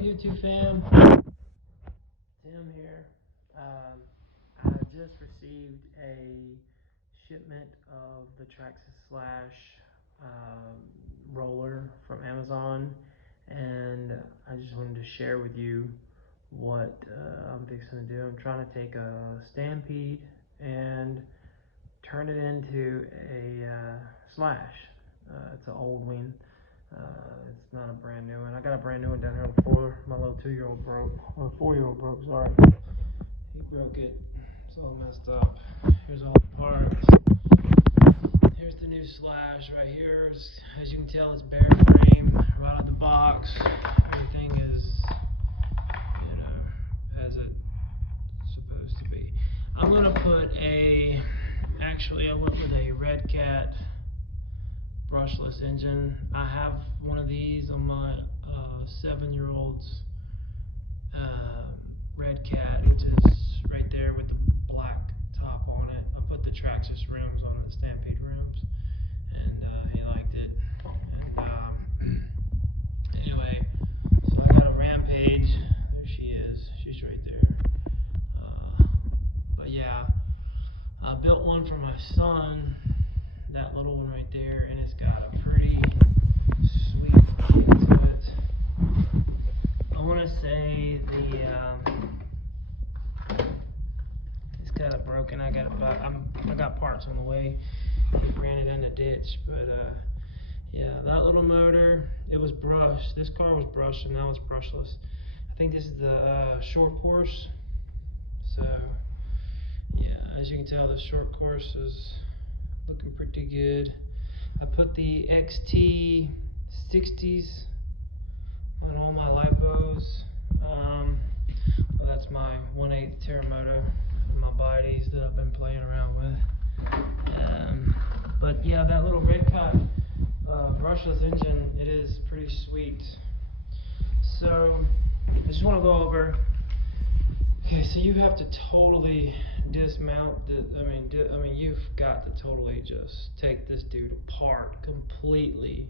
YouTube fam? Tim here. I just received a shipment of the Traxxas Slash roller from Amazon, and I just wanted to share with you what I'm fixing to do. I'm trying to take a Stampede and turn it into a Slash. It's an old one. It's not a brand new one. I got a brand new one down here on the floor. My little 2-year-old broke, or 4-year-old broke, sorry. He broke it. It's all messed up. Here's all the parts. Here's the new Slash right here. As you can tell, it's bare frame right out of the box. Everything is, as it's supposed to be. I'm gonna put I went with a Red Cat brushless engine. I have one of these on my 7-year-old's Red Cat, which is right there with the black top on it. I put the Traxxas rims on it, the Stampede rims, and he liked it. And anyway, so I got a Rampage. There she is. She's right there. But yeah, I built one for my son. That little one right there, and it's got a pretty sweet feel to it. I want to say it's kind of broken. I got parts on the way. He ran it in the ditch, but yeah, that little motor, it was brushed. This car was brushed, and now it's brushless. I think this is the short course. So yeah, as you can tell, the short course is looking pretty good. I put the XT60s on all my lipos. Well, that's my 1/8 Terramoto, my bodies that I've been playing around with. But yeah, that little Red Cat brushless engine, it is pretty sweet. So I just want to go over. Okay, so you have to totally dismount the, I mean, you've got to totally just take this dude apart completely.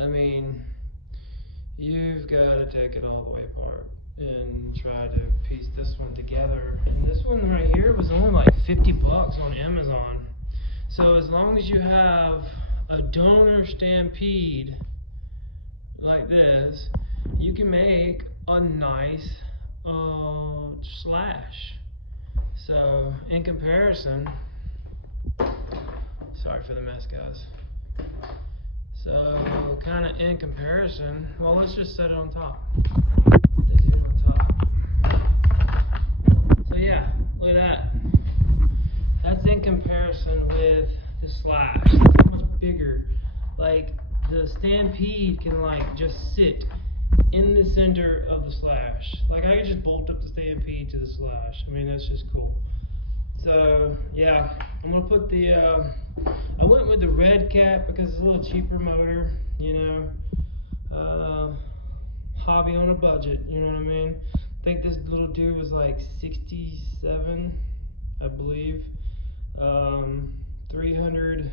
I mean, you've got to take it all the way apart and try to piece this one together. And this one right here was only like 50 bucks on Amazon. So as long as you have a donor Stampede like this, you can make a nice Slash. So in comparison, sorry for the mess, guys. So kind of in comparison, well, let's just set it on top. Let's set it on top. So yeah, look at that. That's in comparison with the Slash. It's much bigger. Like the Stampede can like just sit in the center of the Slash. Like I could just bolt up the Stampede to the Slash. I mean, that's just cool. So yeah, I'm gonna put the I went with the Red Cat because it's a little cheaper motor, hobby on a budget, you know what I mean? I think this little dude was like 67, I believe. 300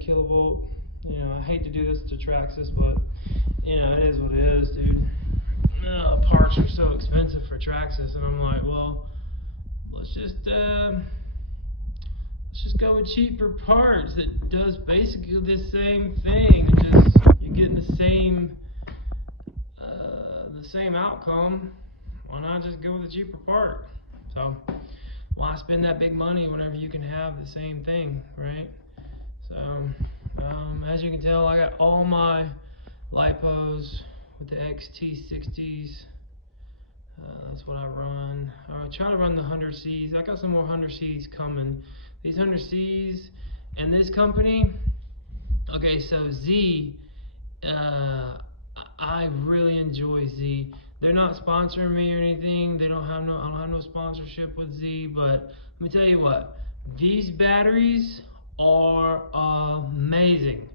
kilovolt. I hate to do this to Traxxas, but it is what it is, dude. Parts are so expensive for Traxxas, and I'm like, well, let's just go with cheaper parts that does basically the same thing. Just you're getting the same outcome. Why not just go with a cheaper part? So why spend that big money whenever you can have the same thing, right? So as you can tell, I got all my lipos with the XT60s. That's what I run. I try to run the 100Cs. I got some more 100Cs coming. These 100Cs and this company. Okay, so Z. I really enjoy Z. They're not sponsoring me or anything. I don't have no sponsorship with Z. But let me tell you what. These batteries are amazing.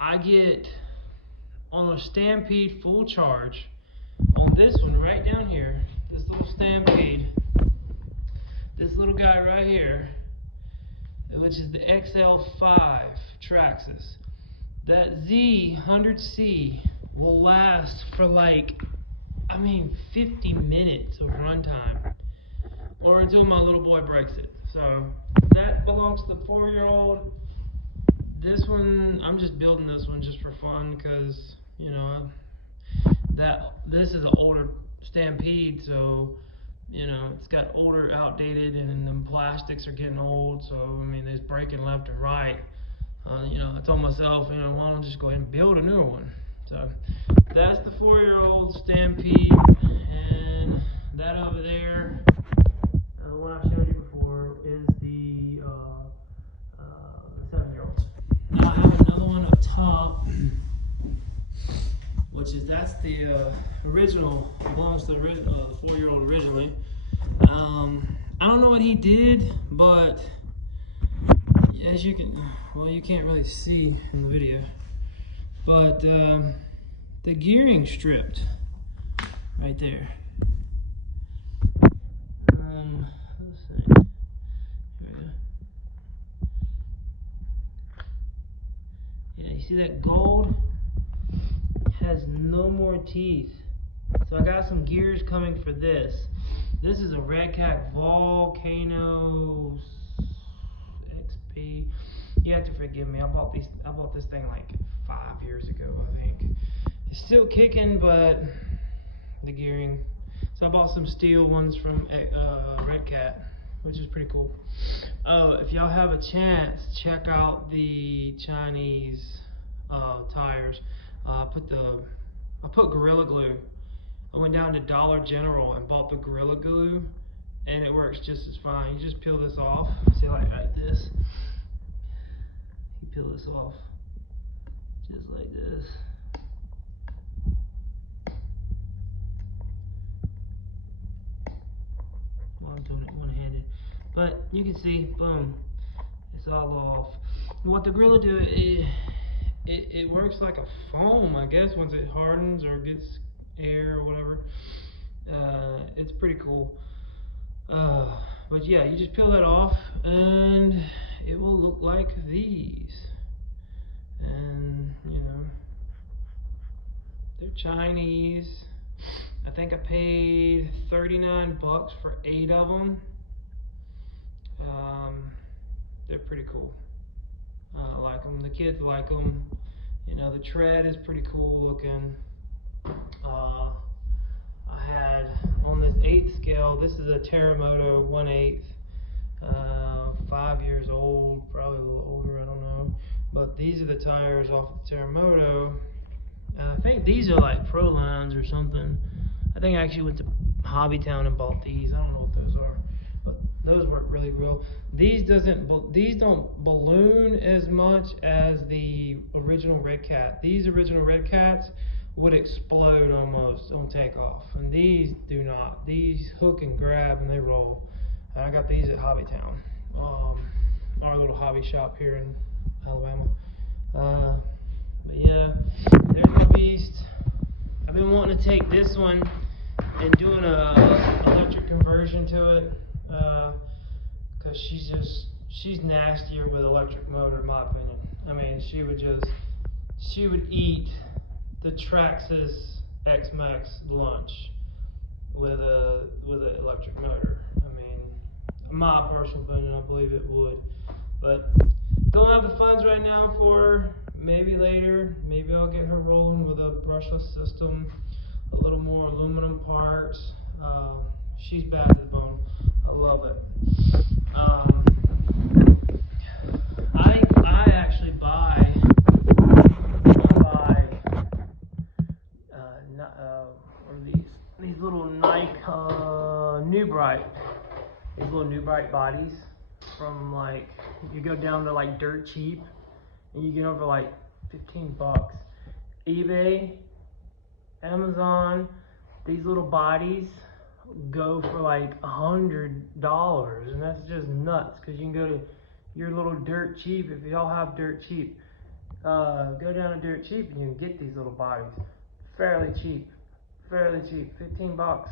I get on a Stampede full charge on this one right down here, this little Stampede, this little guy right here, which is the XL5 Traxxas. That Z100C will last for like, I mean, 50 minutes of runtime, or until my little boy breaks it. So that belongs to the 4-year-old. This one, I'm just building this one just for fun, because you know this is an older Stampede, so you know it's got older, outdated, and the plastics are getting old. So I mean, it's breaking left and right. You know, I told myself, you know, why don't I just go ahead and build a newer one? So that's the 4-year-old Stampede, and that over there, the one I showed you before, is the 7-year-old. Now I have another one up top, which is that's the original, belongs to the 4-year-old originally. I don't know what he did, but as you can, well, you can't really see in the video, but the gearing stripped right there. Let's see. Here we go. Yeah, you see that gold has no more teeth. So I got some gears coming for this. This is a Red Cat Volcano XP. You have to forgive me. I bought this thing like 5 years ago, I think. It's still kicking, but the gearing. So I bought some steel ones from Red Cat, which is pretty cool. Oh, if y'all have a chance, check out the Chinese tires. I put Gorilla Glue. I went down to Dollar General and bought the Gorilla Glue, and it works just as fine. You just peel this off. See, like this. You peel this off, just like this. Well, I'm doing it one-handed, but you can see, boom, it's all off. What the Gorilla do, it works like a foam, I guess, once it hardens or gets air or whatever. It's pretty cool. But yeah, you just peel that off and it will look like these. And you know, they're Chinese. I think I paid 39 bucks for 8 of them. They're pretty cool. I like them. The kids like them. You know, the tread is pretty cool looking. I had on this 8th scale, this is a Terramoto 1/8, 5 years old, probably a little older, I don't know. But these are the tires off the Terramoto. I think these are like Pro Lines or something. I think I actually went to Hobbytown and bought these. I don't know what those are, but those work really well. These don't balloon as much as the original Red Cat. These original Red Cats would explode almost on takeoff, and these do not. These hook and grab and they roll. I got these at Hobbytown, our little hobby shop here in Alabama. But yeah, there's my beast. I've been wanting to take this one and doing a electric conversion to it, because she's nastier with electric motor, in my opinion. I mean, she would eat the Traxxas X-Max lunch with an electric motor. I mean, in my personal opinion, I believe it would. But don't have the funds right now for her. Maybe later. Maybe I'll get her rolling with a brushless system, a little more aluminum parts. She's bad to the bone. I love it. I actually buy these little Nike New Bright. These little New Bright bodies from, like, you go down to like Dirt Cheap and you get them for like 15 bucks. eBay, Amazon, these little bodies go for like $100, and that's just nuts, because you can go to your little Dirt Cheap. If y'all have Dirt Cheap, go down to Dirt Cheap and you can get these little bodies fairly cheap, 15 bucks.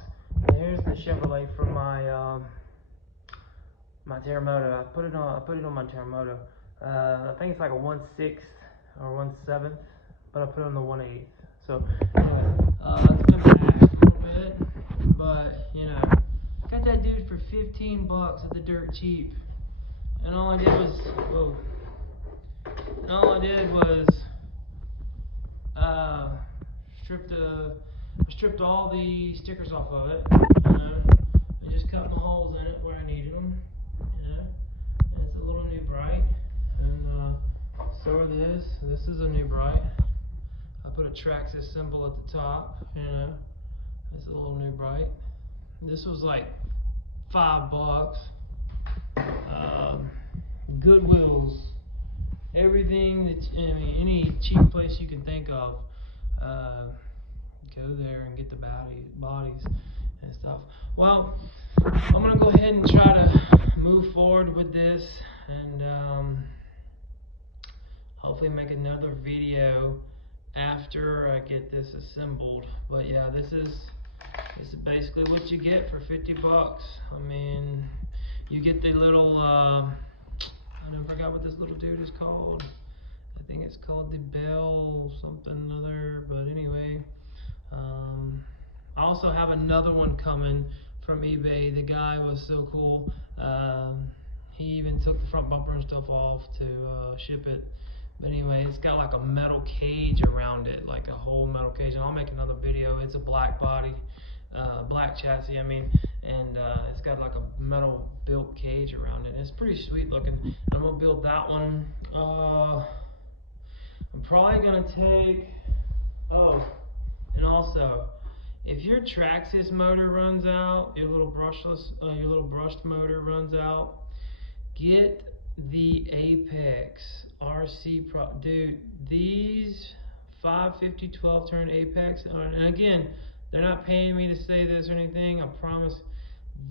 And here's the Chevrolet for my my Terramoto. I put it on my Terramoto. I think it's like a 1/6 or 1/7, but I put it on the 1/8. So it's been back a little bit, but you know, got that dude for 15 bucks at the dirt cheap, and all I did was stripped all the stickers off of it, you know, and just cut the holes in it where I needed them, you know. And it's a little new bright, and so are this. This is a new bright. I put a Traxxas symbol at the top, you know. It's a little new bright. This was like $5. Goodwills, everything that any cheap place you can think of. Go there and get the bodies and stuff. Well, I'm gonna go ahead and try to move forward with this, and hopefully make another video after I get this assembled. But yeah, this is basically what you get for 50 bucks. I mean, you get the little I forgot what this little dude is called. I think it's called the Bell something other, but anyway. I also have another one coming from eBay. The guy was so cool. He even took the front bumper and stuff off to ship it. But anyway, it's got like a metal cage around it, like a whole metal cage. And I'll make another video. It's a black body, black chassis, I mean, and it's got like a metal built cage around it. It's pretty sweet looking. I'm gonna build that one. I'm probably gonna take. And also, if your Traxxas motor runs out, your little brushed motor runs out, get the Apex RC Pro. Dude, these 550 12-turn Apex, and again, they're not paying me to say this or anything, I promise.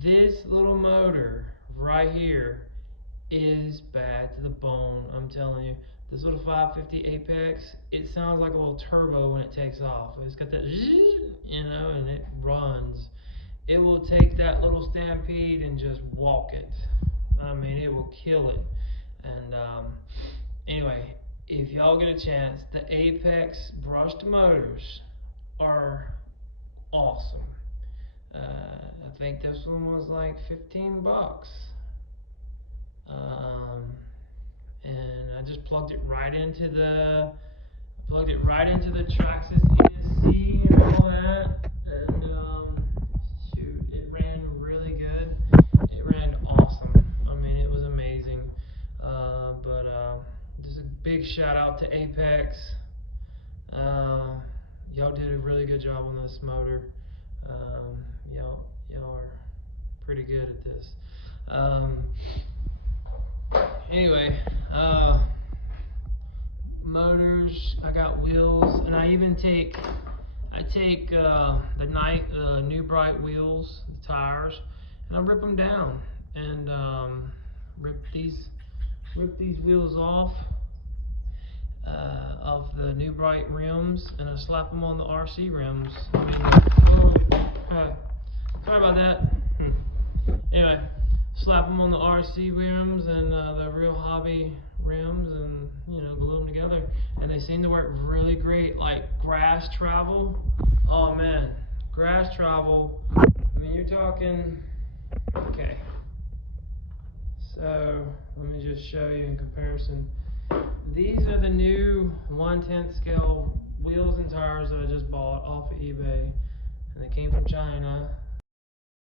This little motor right here is bad to the bone, I'm telling you. This little 550 Apex, it sounds like a little turbo when it takes off. It's got that, you know, and it runs. It will take that little Stampede and just walk it. I mean, it will kill it. And anyway, if y'all get a chance, the Apex brushed motors are awesome. I think this one was like 15 bucks. And I just plugged it right into the Traxxas ESC and all that, and shoot, it ran really good. It ran awesome. I mean, it was amazing. But just a big shout out to Apex. Y'all did a really good job on this motor. Y'all are pretty good at this. Anyway, motors, I got wheels, and I take the new bright wheels, the tires, and I rip them down and rip these wheels off of the new bright rims, and I slap them on the RC rims. Sorry about that. Anyway, slap them on the RC rims and the real hobby rims, and you know, glue them together, and they seem to work really great. Like grass travel, oh man, grass travel, I mean, you're talking, okay, so let me just show you in comparison. These are the new 1/10 scale wheels and tires that I just bought off of eBay, and they came from China.